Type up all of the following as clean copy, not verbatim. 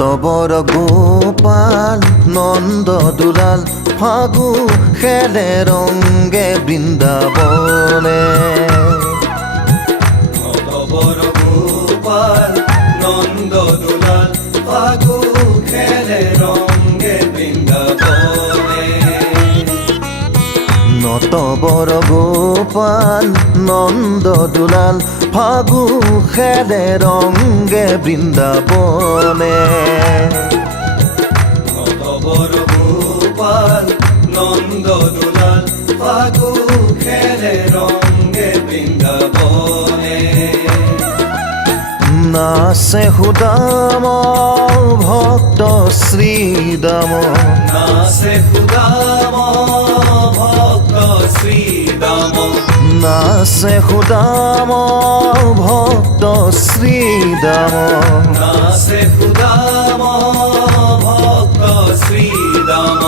তবর গোপাল নন্দ দুলাল ফাগু খেলে রঙ্গে বৃন্দাবনে। তবর গোপাল নন্দ দুলাল ফাগু খেলে রঙ্গে বৃন্দাবনে। নতবর গোপাল নন্দ দুলাল ফাগু খেলে রঙ্গে বৃন্দাবনে। তবর গোপাল নন্দ দুলাল ফাগু খেলে রঙ্গে বৃন্দাবনে। নাচে সুদাম ভক্ত শ্রীদাম, নাচে সুদাম ভক্ত শ্রীদাম, নাচে সুদাম ভক্ত শ্রীদাম। নাচে সুদাম ভক্ত শ্রীদাম।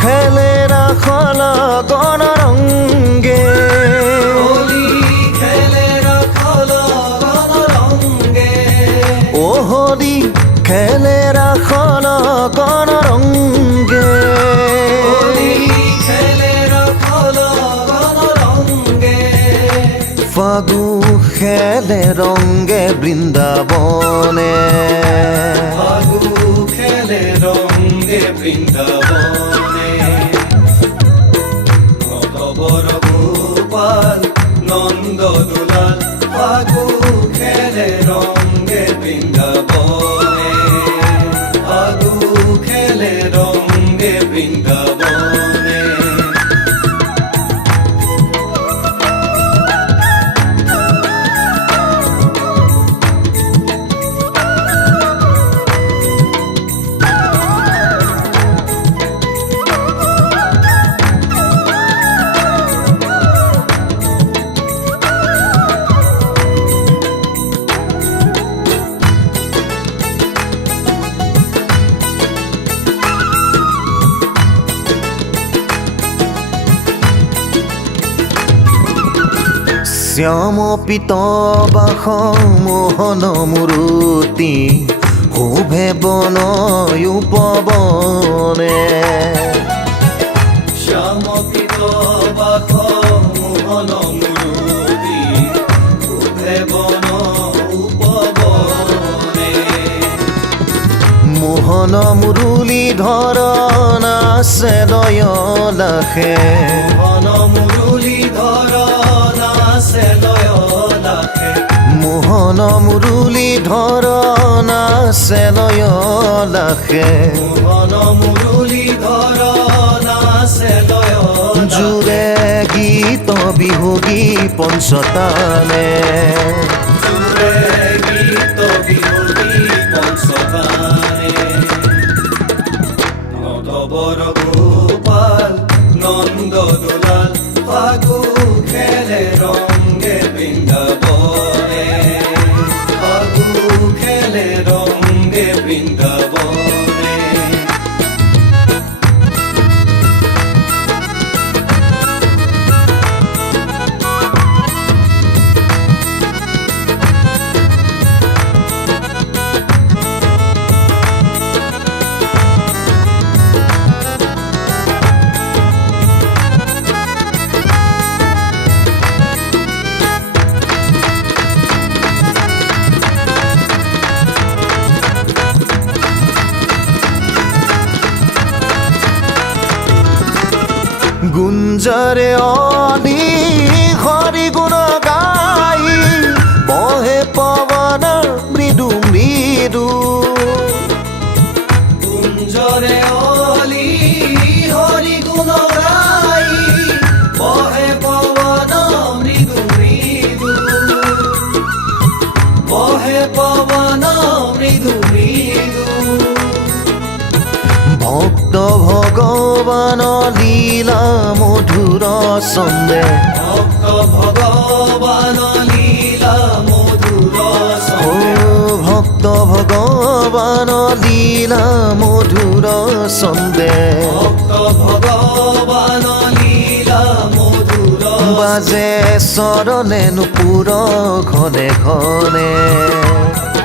খেলে রাখল গণ রঙ্গে, হোলি খেলে রাখল গণ রঙ্গে। ও হরি খেলে রাখল গণ রঙ্গে। হোলি খেলে রাখল গণ রঙ্গে। ফাগু খেলে রঙ্গে বৃন্দাবনে। ফাগু খেলে রঙ্গে বৃন্দাবনে। তবর গোপাল নন্দ দুলাল ফাগু খেলে রঙ্গে বৃন্দাবনে। ফাগু খেলে রঙ্গে বৃন্দাবনে। শ্যাম পিতবাস মোহন মূৰ্তি শোভে বন উপবনে। শ্যাম পিতবাস মোহন মূৰ্তি শোভে বন উপবনে। মোহন মুরলীধর নাচে দয়লাসে, মোহন মুরলীধর নাচে দয়লাসে। মোহন মুরলীধর নাচে দয়লাসে। মোহন মুরলীধর নাচে দয়লাসে। জোৰে গীত বিহুগী পঞ্চতানে, জোৰে গীত বিহুগী পঞ্চতানে। তবর গোপাল নন্দ দুলাল ফাগু খেলে রঙ্গে বৃন্দাবনে। ফাগু খেলে রঙ্গে বৃন্দাবনে। গুঞ্জৰে অলি হৰি গুণ গাই বহে পৱন মৃদু মৃদু। কুঞ্জরে অলি হরি গুণ গাই বহে পবন মৃদু মৃদু। বহে পবন মৃদু মৃদু। ভক্ত ভগৱান লীলা মধুৰ ছন্দে, ভক্ত ভগবান লীলা মধুর ও ছন্দে। ভক্ত ভগৱান লীলা মধুৰ ছন্দে। ভক্ত ভগবান লীলা মধুর বাজে চৰণে নুপুৰ ঘনে ঘনে।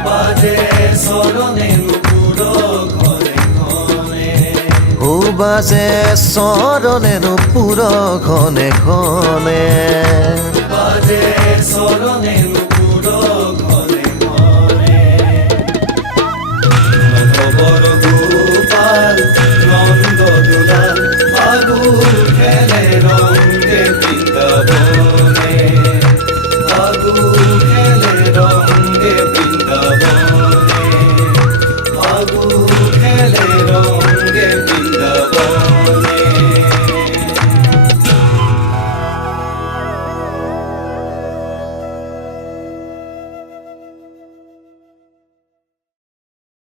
বাজে চরণে নুপুর বাজে চৰণেনো পুৰ ঘনে ঘৰ